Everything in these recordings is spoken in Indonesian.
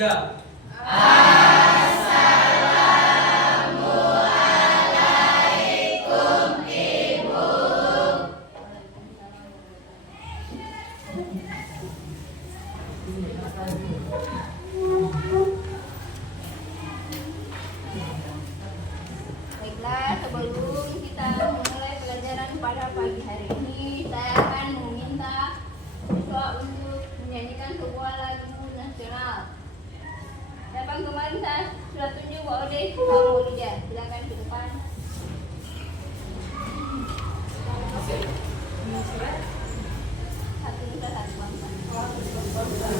3. Assalamualaikum Ibu. Baiklah, sebelum kita memulai pelajaran pada pagi hari ini, saya akan meminta siswa untuk menyanyikan sebuah lagu nasional. Siapa yang kemarin saya sudah tunjuk Pak Ode sama Olivia, silakan ke depan. Satu Nusa Satu Bangsa.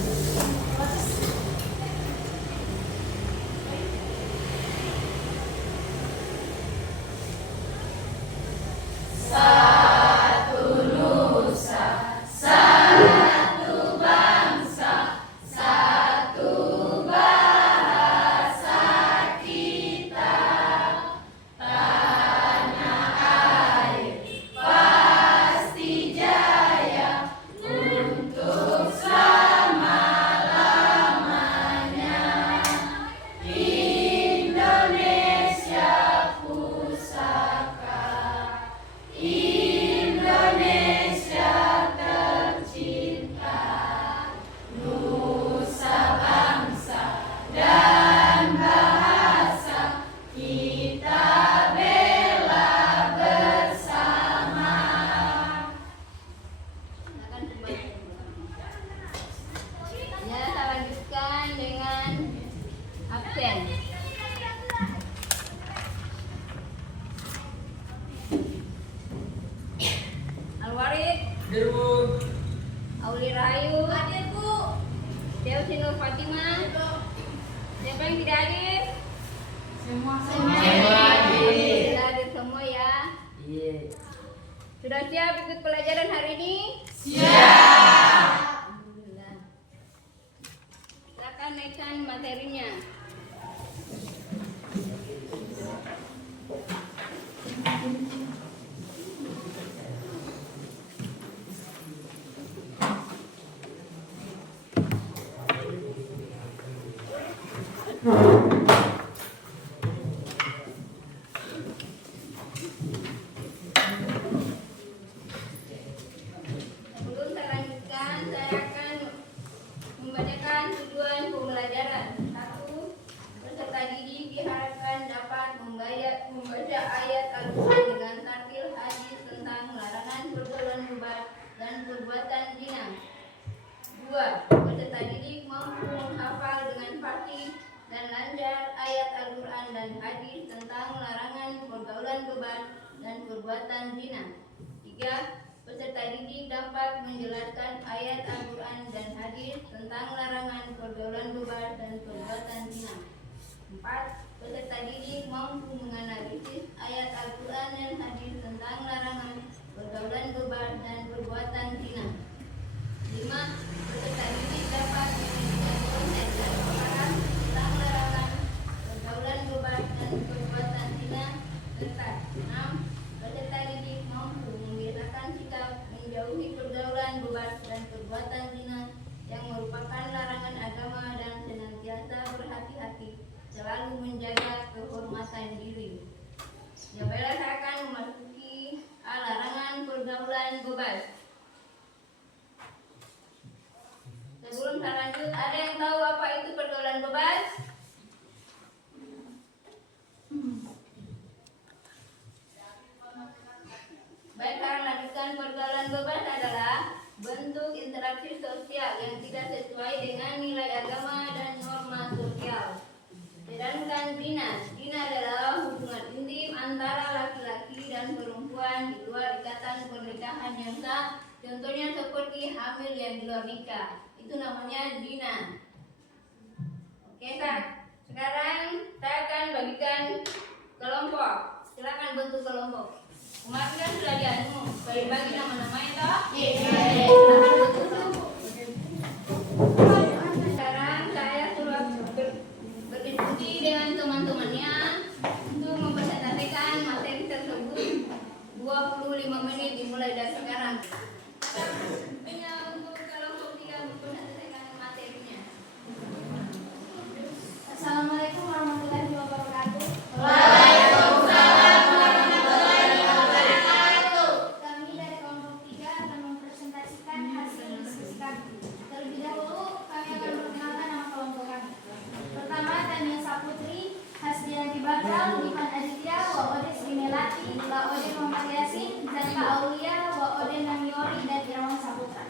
Satu Nusa, satu bangsa, satu bahasa kita. Tanah air pasti jaya untuk selama-lamanya. Indonesia pusaka, Indonesia tercinta, nusa bangsa dan bahasa kita bela bersama. Ya, kita lanjutkan dengan absen. Alwarid, Hadir, Bu. Auli Rahayu, hadir Bu. Delsi Nur Fatimah, siapa yang tidak hadir? Semua hadir. Sudah hadir semua ya. Iya. Sudah siap ikut pelajaran hari ini? Siap. Alhamdulillah. Silakan naikkan materinya. Sebelum saya lanjutkan, saya akan membacakan tujuan pembelajaran. 1. Peserta didik diharapkan dapat membaca ayat Al-Quran dengan tartil hadis tentang larangan pergaulan bebas dan perbuatan zina. 2. Peserta didik mampu menghafal dengan fasih dan lancar ayat Al-Quran dan hadis tentang larangan pergaulan bebas dan perbuatan zina. 3. Peserta didik dapat menjelaskan ayat Al-Quran dan hadis tentang larangan pergaulan bebas dan perbuatan zina. 4. Peserta didik mampu menganalisis ayat Al-Quran dan hadis tentang larangan pergaulan bebas dan perbuatan zina. 5. Peserta didik dapat memberikan konsep dan pemahaman tentang larangan pergaulan bebas dan perbuatan zina. Serta 6. Peserta didik mampu membiasakan sikap menjauhi pergaulan bebas dan perbuatan zina yang merupakan larangan agama dan senantiasa berhati-hati selalu menjaga kehormatan diri. Ya, baiklah, saya akan memasuki larangan pergaulan bebas. Sebelum saya lanjut, ada yang tahu apa itu pergaulan bebas? Baik, saya lanjutkan. Pergaulan bebas adalah bentuk interaksi sosial yang tidak sesuai dengan nilai agama dan norma sosial. Sedangkan zina adalah hubungan intim antara laki-laki dan perempuan di luar ikatan pernikahan yang sah. Contohnya seperti hamil yang di luar nikah, itu namanya zina. Oke, sekarang saya akan bagikan kelompok. Silakan bentuk kelompok. Kemarin kan sudah bagi nama-namanya toh? Iya. Sekarang saya sudah berdiskusi dengan teman-temannya untuk mempresentasikan materi tersebut 25 menit dimulai dari sekarang. Untuk kelompok 3 mempresentasikan materinya. Bakral, Divan Aditya, wa Ode Srimelati, la Ode Muhammad Yasin, Zaka Aulia, wa Ode Namiori, dan Irawan Saputra.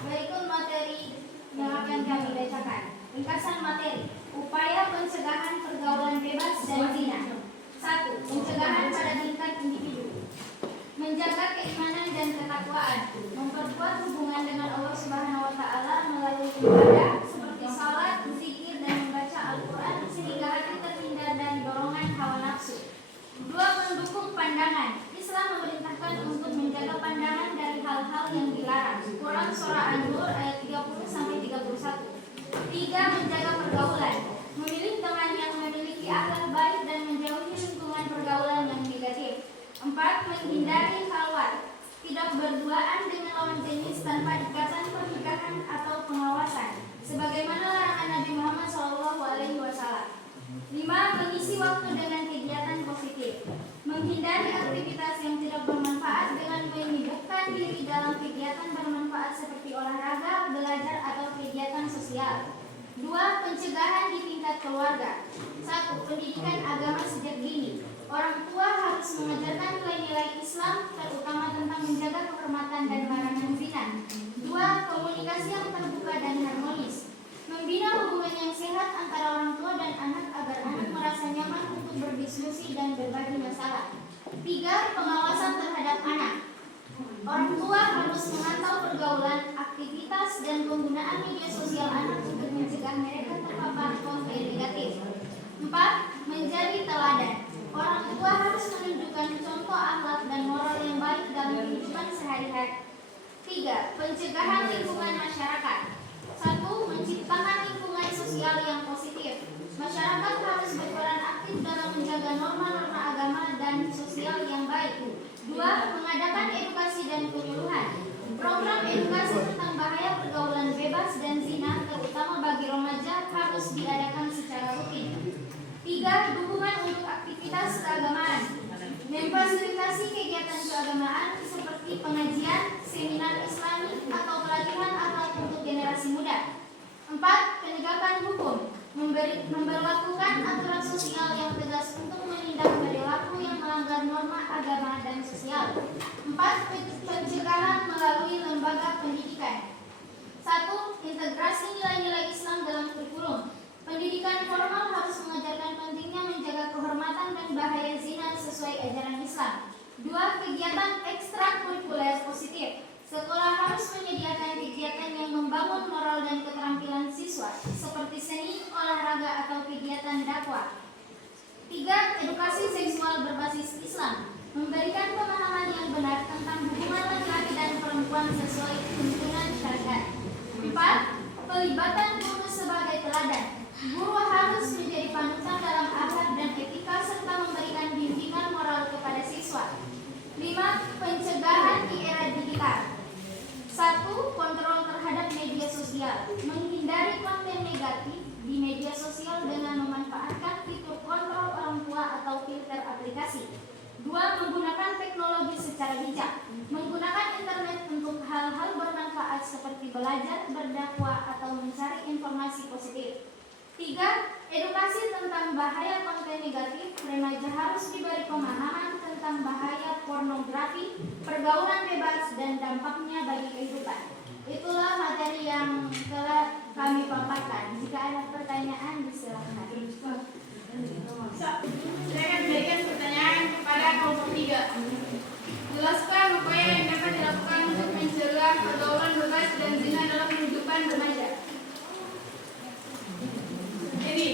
Berikut materi yang akan kami bacakan. Ringkasan materi: upaya pencegahan pergaulan bebas dan zina. 1. Pencegahan pada tingkat individu. Menjaga keimanan dan ketakwaan, memperkuat hubungan dengan Allah Subhanahu wa taala melalui ibadah seperti salat, zikir, dan membaca Al-Qur'an sehingga hati terhindar dari dorongan hawa nafsu. 2. Mendukung pandangan. Islam memerintahkan untuk menjaga pandangan dari hal-hal yang dilarang. Quran Surah An-Nur ayat 30 sampai 31. 3. Menjaga pergaulan. Memilih teman yang memiliki akhlak baik dan menjauhi lingkungan pergaulan yang negatif. 4. Menghindari khalwat. Tidak berduaan dengan lawan jenis tanpa ikatan pernikahan atau pengawasan, sebagaimana larangan Nabi Muhammad SAW. 5. Mengisi waktu dengan kegiatan positif. Menghindari aktivitas yang tidak bermanfaat dengan menyibukkan diri dalam kegiatan bermanfaat seperti olahraga, belajar, atau kegiatan sosial. 2. Pencegahan di tingkat keluarga. 1. Pendidikan agama sejak dini. Orang tua harus mengajarkan nilai-nilai Islam, terutama tentang menjaga kehormatan dan larangan zina. 2. Komunikasi yang terbuka dan harmonis. Membina hubungan yang sehat antara orang tua dan anak agar anak merasa nyaman untuk berdiskusi dan berbagi masalah. 3. Pengawasan terhadap anak. Orang tua harus memantau pergaulan, aktivitas, dan penggunaan media sosial anak untuk mencegah mereka terpapar konten negatif. 4. Menjadi teladan. Orang tua harus menunjukkan contoh akhlak dan moral yang baik dalam kehidupan sehari-hari. 3. Pencegahan lingkungan masyarakat. 1. Menciptakan lingkungan sosial yang positif. Masyarakat harus berperan aktif dalam menjaga norma-norma agama dan sosial yang baik. 2. Mengadakan edukasi dan penyuluhan. Program edukasi tentang bahaya pergaulan bebas dan zina, terutama bagi remaja, harus diadakan secara rutin. 3. Dukungan untuk aktivitas keagamaan. Memfasilitasi kegiatan keagamaan seperti pengajian, seminar Islami, atau pelatihan akhlak untuk generasi muda. 4. Penegakan hukum. Memberlakukan aturan sosial yang tegas untuk menindak perilaku yang melanggar norma agama dan sosial. 4. Pencegahan melalui lembaga pendidikan. 1. Integrasi nilai-nilai Islam dalam kurikulum. Pendidikan formal harus mengajarkan pentingnya menjaga kehormatan dan bahaya zina sesuai ajaran Islam. 2. Kegiatan ekstrakurikuler positif. Sekolah harus menyediakan kegiatan yang membangun moral dan keterampilan siswa, seperti seni, olahraga, atau kegiatan dakwah. 3. Edukasi seksual berbasis Islam. Memberikan pemahaman yang benar tentang hubungan laki-laki dan perempuan sesuai tuntunan syariat. 4. Pelibatan guru sebagai teladan. Guru harus menjadi panutan dalam akhlak dan etika serta memberikan bimbingan moral kepada siswa. 5. Pencegahan di era digital. 1. Kontrol terhadap media sosial. Menghindari konten negatif di media sosial dengan memanfaatkan fitur kontrol orang tua atau filter aplikasi. 2. Menggunakan teknologi secara bijak. Menggunakan internet untuk hal-hal bermanfaat seperti belajar, berdakwah, atau mencari informasi positif. 3. Edukasi tentang bahaya konten negatif. Remaja harus diberi pemahaman tentang bahaya pornografi, pergaulan bebas, dan dampaknya bagi kehidupan. Itulah materi yang telah kami paparkan. Jika ada pertanyaan, silakan. Saya berikan pertanyaan kepada kelompok 3. Jelaskan upaya yang dapat dilakukan untuk mencegah pergaulan bebas dan zina dalam kehidupan remaja. Jadi,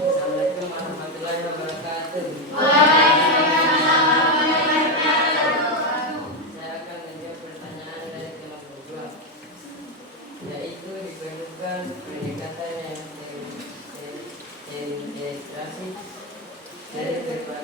Assalamualaikum warahmatullahi wabarakatuh. Saya akan menjawab pertanyaan dari kelompok 2, yaitu diperlukan pendekatan yang terintegrasi dari berbagai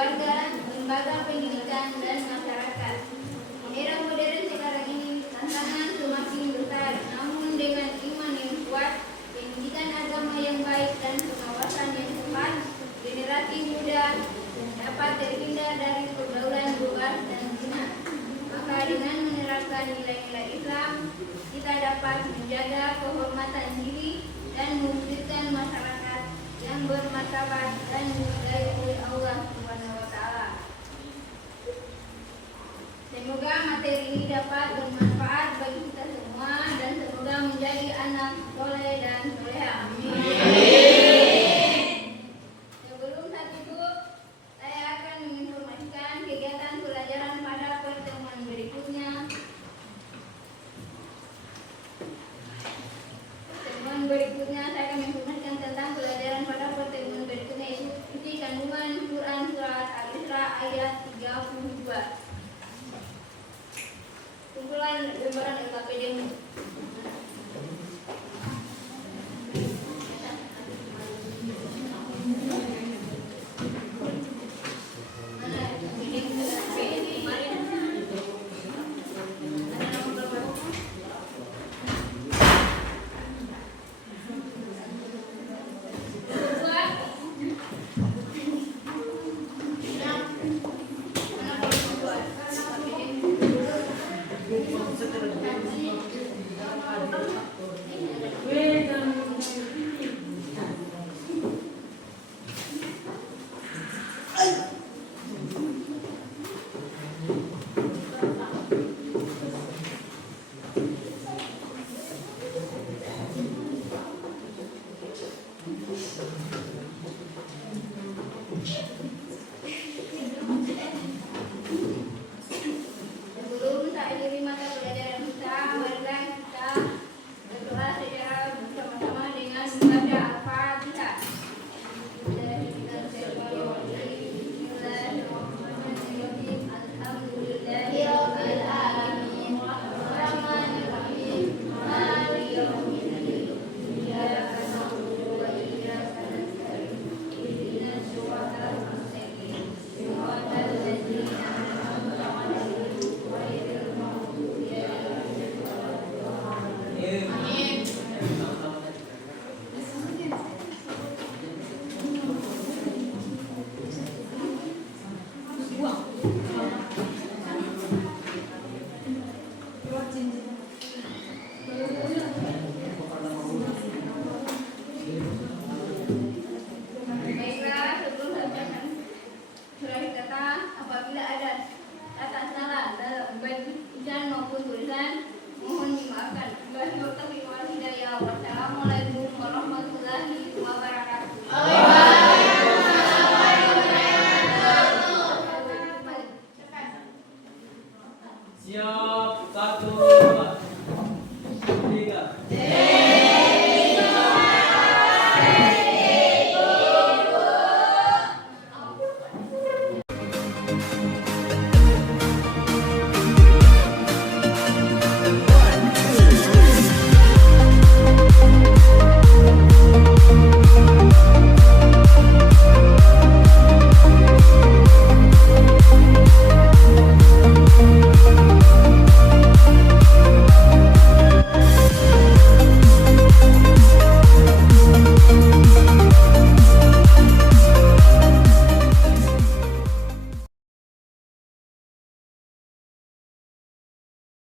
keluarga, lembaga pendidikan, dan masyarakat. Di era modern sekarang ini, tantangan semakin besar, namun dengan iman yang kuat, pendidikan agama yang baik, dan pengawasan yang tepat, generasi muda dapat terhindar dari pergaulan bebas dan zina. Maka dengan menerapkan nilai-nilai Islam, kita dapat menjaga kehormatan diri dan mewujudkan masyarakat yang bermartabat dan